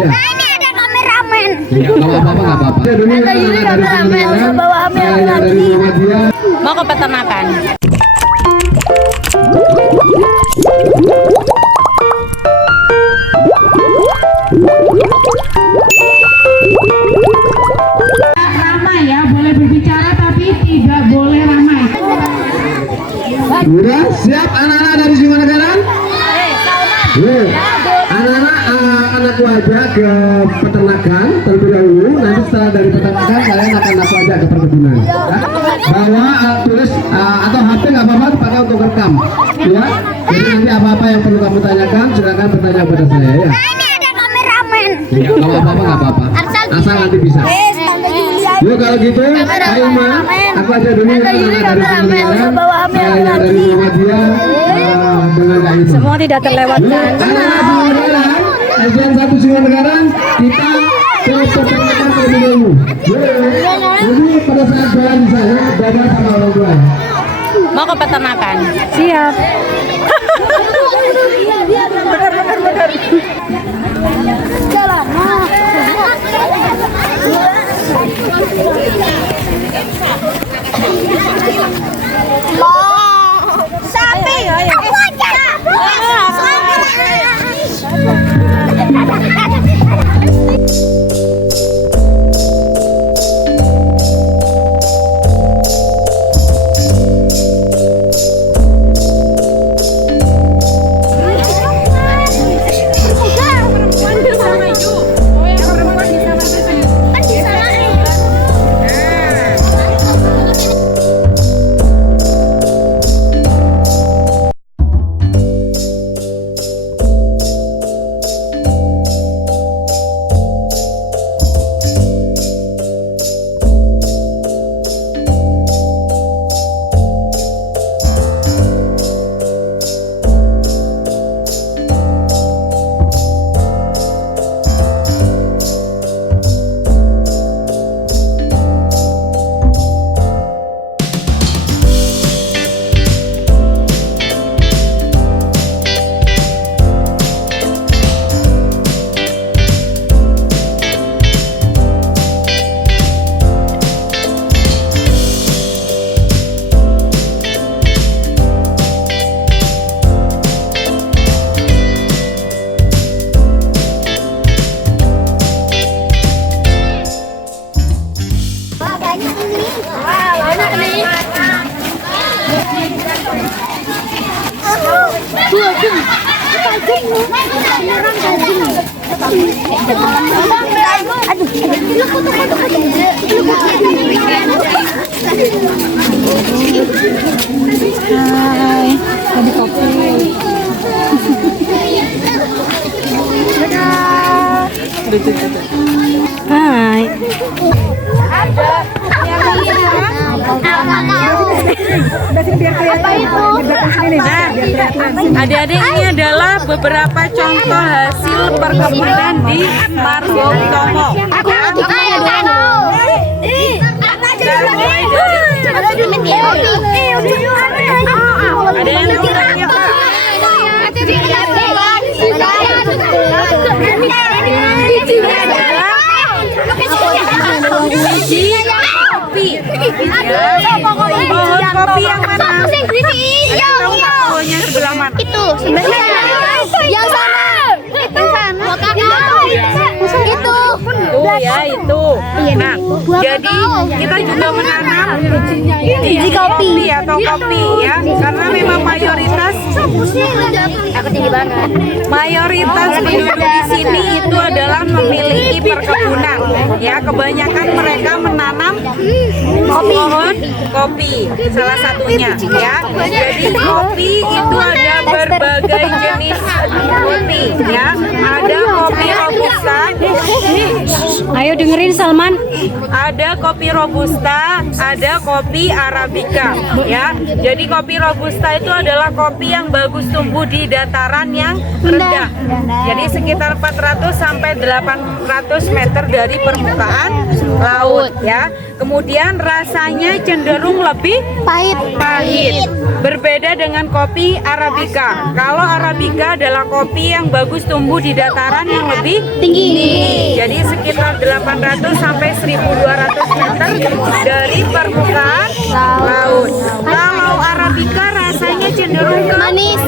Ini ada kameramen. Ya, nggak apa-apa. Ada Yuli kameramen, bawa Amel lagi. Mau ke peternakan. Ramai ya, boleh berbicara tapi tidak boleh ramai. Sudah siap anak-anak dari Singonegara? Anak-anak anakku aja ke peternakan terlebih dahulu. Nanti setelah dari peternakan kalian akan aku ajak ke perkebunan. Ya? Bawa tulis atau HP nggak apa-apa dipakai untuk rekam. Ya. Jadi nanti apa-apa yang perlu kamu tanyakan silakan bertanya kepada saya ya. Ini ada kameramen. Ya, nggak apa-apa. Asal nanti bisa. Yuk kalau gitu, ayo Ma, aku aja dulu Ada Yuli kameramen, bawa Amel saya dari lagi. Muhammadiyah dengan Kak Ibu. Semua tidak terlewatkan. Anak-anak Singonegara, kajian satu Singonegara, kita ke peternakan terlebih dahulu. Jadi pada saat jalan di sana, beda sama orang tua. Mau ke peternakan. Siap. Benar. Jalan. Sapi. Aku aja. Hai, tadi kopi. Hai. Apa itu? Adik-adik, ini adalah beberapa contoh hasil perkebunan di Margotomo. Ada yang tahu namanya, Pak? Kopi. Pohon kopi yang mana? Tahu nggak pohonnya sebelah mana? Itu sebenarnya yang sana. Itu. Tuh ya itu. Nah, jadi kita juga menanam biji kopi atau kopi ya, karena memang mayoritas penduduk di sini itu adalah memiliki perkebunan ya, kebanyakan mereka menanam pohon kopi salah satunya ya. Jadi kopi itu ada berbagai jenis kopi ya, ada kopi robusta. Ayo dengerin Salman? Ada kopi robusta, ada kopi arabica, ya. Jadi kopi robusta itu adalah kopi yang bagus tumbuh di dataran yang rendah. Jadi sekitar 400 sampai 800 meter dari permukaan laut, ya. Kemudian rasanya cenderung lebih pahit. Berbeda dengan kopi arabica. Kalau arabica adalah kopi yang bagus tumbuh di dataran yang lebih tinggi. Jadi sekitar 800 sampai 1200 meter dari permukaan laut. Kalau arabica rasanya cenderung ke Manis.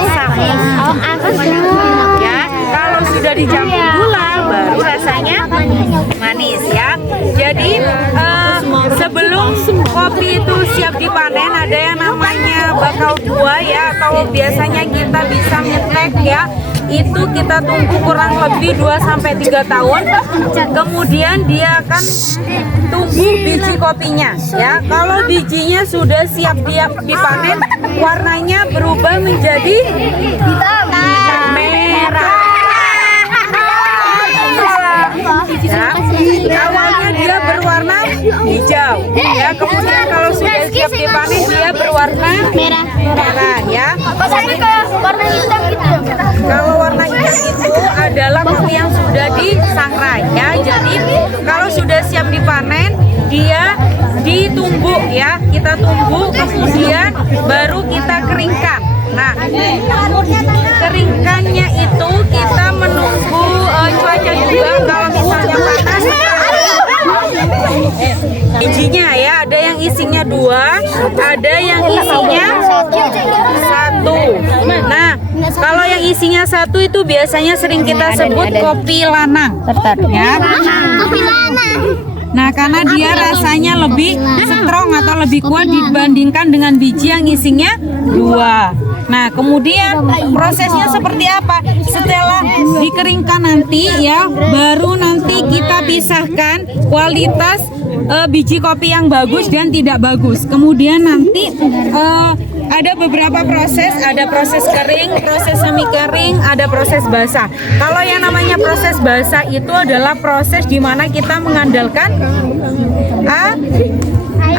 asam. Ya, kalau sudah dicampur gula baru rasanya manis, ya. Jadi sebelum kopi itu siap dipanen ada yang namanya bakal buah, ya, atau biasanya kita bisa nyetek, ya. Itu kita tunggu kurang lebih 2-3 tahun. Kemudian dia akan tumbuh biji kopinya, ya. Kalau bijinya sudah siap dipanen, warnanya berubah menjadi merah. Ya, awalnya dia berwarna hijau, ya. Kemudian kalau sudah siap dipanen dia berwarna merah, ya. Warna hitam gitu. Kalau warna hitam itu adalah kopi yang sudah disangrai, ya. Jadi kalau sudah siap dipanen dia ditumbuk, ya. Kita tumbuk kemudian baru kita keringkan. Nah, keringkannya itu kita menunggu cuaca juga. Kalau misalnya panas, bijinya, ya, ada yang isinya 2, ada yang isinya 1. Nah, kalau yang isinya 1 itu biasanya sering kita sebut kopi lanang, ya. Nah, karena dia rasanya lebih strong atau lebih kuat dibandingkan dengan biji yang isinya 2. Nah, kemudian prosesnya seperti apa? Setelah dikeringkan nanti, ya, baru nanti kita pisahkan kualitas biji kopi yang bagus dan tidak bagus. Kemudian nanti ada beberapa proses, ada proses kering, proses semi kering, ada proses basah. Kalau yang namanya proses basah itu adalah proses di mana kita mengandalkan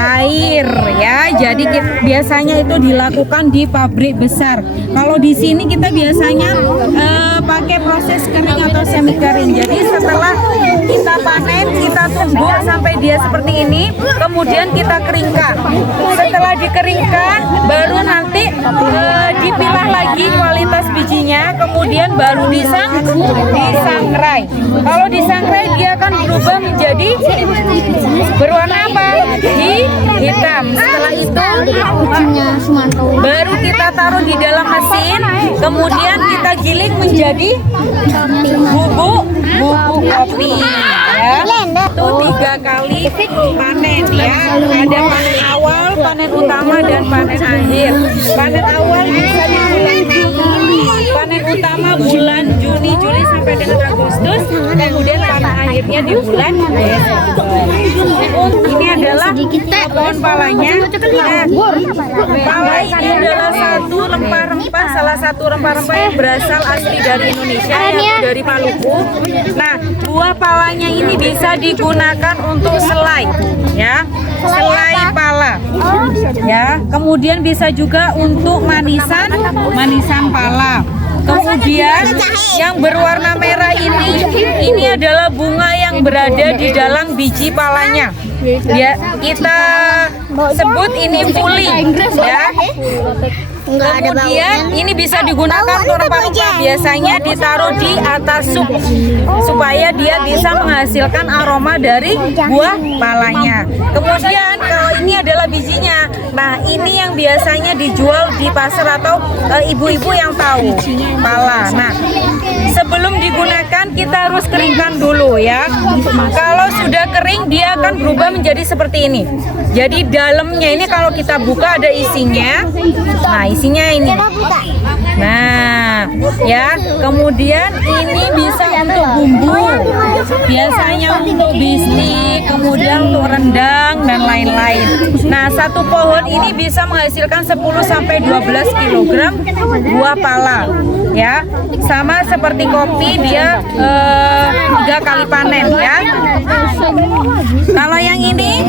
air, ya. Jadi biasanya itu dilakukan di pabrik besar. Kalau di sini kita biasanya pakai proses kering atau semi kering. Jadi setelah kita panen, kita tunggu sampai dia seperti ini, kemudian kita keringkan. Setelah dikeringkan, baru nanti dipilah lagi kualitas bijinya, kemudian baru disangrai. Kalau disangrai dia akan berubah menjadi berwarna apa? Hitam. Setelah itu baru kita taruh di dalam mesin, kemudian kita giling menjadi bubuk kopi, ya. Itu 3 kali panen, ya. Ada panen awal, panen utama, dan panen akhir. Panen awal bisa di bulan Juni, panen utama bulan Juni, Juli sampai dengan Agustus, kemudian panen akhirnya di bulan Desember. Ini adalah pohon palanya. Pala ini adalah salah satu rempah-rempah yang berasal asli dari Indonesia, yaitu dari Maluku. Nah, buah palanya ini bisa digunakan untuk selai, ya, selai pala, ya. Kemudian bisa juga untuk manisan pala. Kemudian yang berwarna merah ini adalah bunga yang berada di dalam biji palanya. Ya, kita sebut ini puli, ya. Kemudian ini bisa digunakan untuk rempah-rempah, biasanya ditaruh di atas sup supaya dia bisa menghasilkan aroma dari buah palanya. Kemudian kalau ini adalah bijinya. Nah, ini yang biasanya dijual di pasar atau ibu-ibu yang tahu pala. Nah, sebelum digunakan kita harus keringkan dulu, ya. Kalau sudah kering dia akan berubah menjadi seperti ini. Jadi dalamnya ini kalau kita buka ada isinya. Nah, isinya ini. Nah, ya. Kemudian ini bisa untuk bumbu. Biasanya untuk bistik, kemudian untuk rendang dan lain-lain. Nah, satu pohon ini bisa menghasilkan 10 sampai 12 kg buah pala, ya. Sama seperti kopi dia 3 kali panen, ya. Kalau yang ini,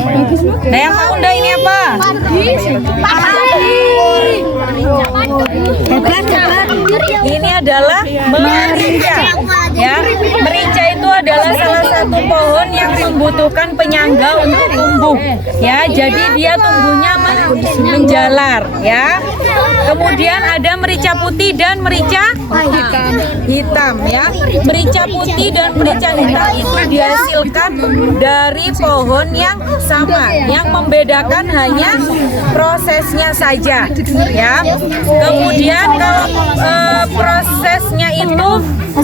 nah yang tahu ndak ini apa? Ini adalah merica. Ya, merica itu adalah salah satu pohon yang membutuhkan penyangga untuk tumbuh. Ya, jadi dia tumbuhnya menjalar. Ya. Kemudian ada merica putih dan merica hitam. Ya, merica putih dan merica hitam itu dihasilkan dari pohon yang sama. Yang membedakan hanya prosesnya saja. Ya. Kemudian kalau prosesnya itu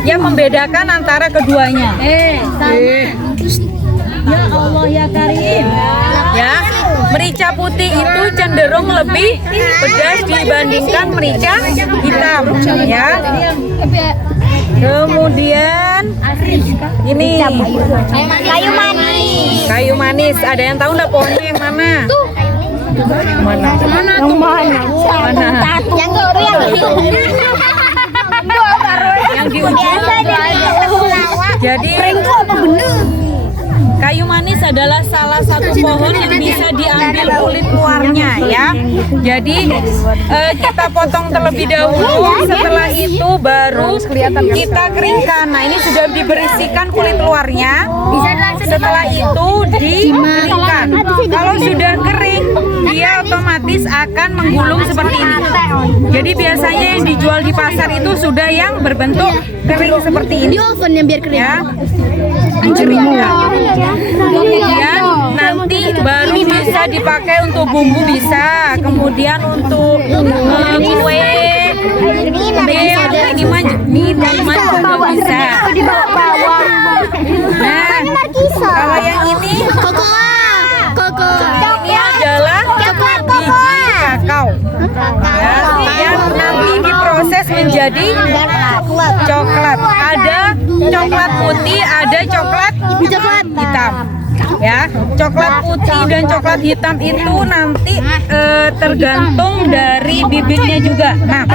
yang membedakan antara keduanya. Ya Allah ya Karim. Ya, merica putih itu cenderung lebih pedas dibandingkan merica hitam. Ya. Kemudian ini Kayu manis. kayu manis. Ada yang tahu nggak pohonnya yang mana? Mana? Yang mana? Yang itu Yang di ujung. Jadi kayu manis adalah salah satu pohon yang bisa diambil kulit luarnya ya. Jadi kita potong terlebih dahulu, setelah itu baru kita keringkan. Nah, ini sudah dibersihkan kulit luarnya. Setelah itu dikeringkan. Kalau sudah kering, dia otomatis akan menggulung seperti ini. Jadi biasanya yang dijual di pasar itu sudah yang berbentuk kering seperti ini. Ya. Dikeringkan. Kemudian nanti baru bisa dipakai untuk bumbu bisa, kemudian untuk kue, minuman juga bisa. Nah, kalau yang ini ini adalah biji kakao. Ya, yang nanti diproses menjadi coklat. Ada coklat putih, ada coklat hitam. Ya, coklat putih dan coklat hitam itu nanti tergantung dari bibitnya juga. Nah,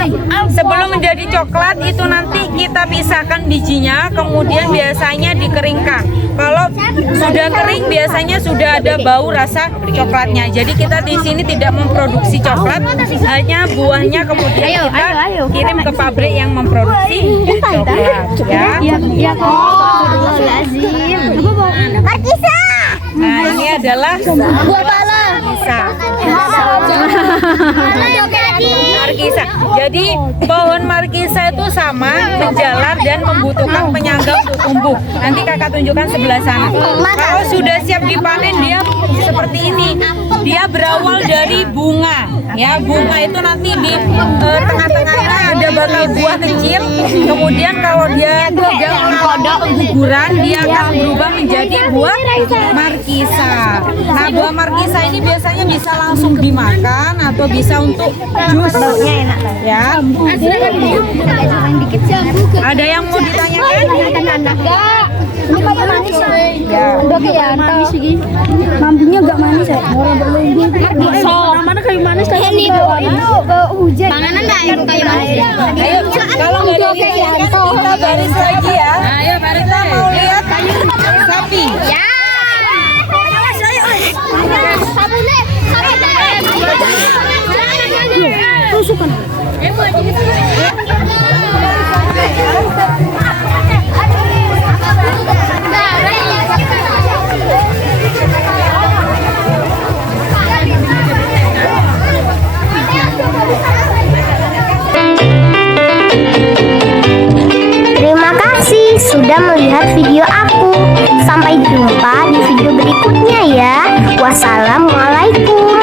sebelum menjadi coklat itu nanti kita pisahkan bijinya, kemudian biasanya dikeringkan. Kalau sudah kering biasanya sudah ada bau rasa coklatnya. Jadi kita di sini tidak memproduksi coklat, hanya buahnya kemudian kita kirim ke pabrik yang memproduksi coklat. Ya. Markisa. Nah, ini adalah Buah pala. Markisa. Jadi pohon markisa itu sama, menjalar dan membutuhkan penyangga untuk tumbuh. Nanti kakak tunjukkan sebelah sana. Kalau sudah siap dipanen dia seperti ini. Dia berawal dari bunga. Ya, bunga itu nanti di tengah-tengahnya ada bakal buah kecil. Kemudian kalau dia sudah mengalami pengguguran, dia akan berubah menjadi buah markisa. Nah, buah markisa ini biasanya bisa langsung dimakan atau bisa untuk jus. Ya. Ada yang mau ditanyakan? Ini kayu manis Ya. manis sih. Mambunya agak manis ya. Mana kayu manis ini bau hujan. Panganan enggak yang kayu manis? Ayo, kalau nggak ada kita baris lagi ya. Ayo, kita mau lihat sapi. Ya. Tusukan. Terima kasih sudah melihat video aku. Sampai jumpa di video berikutnya ya. Wassalamualaikum.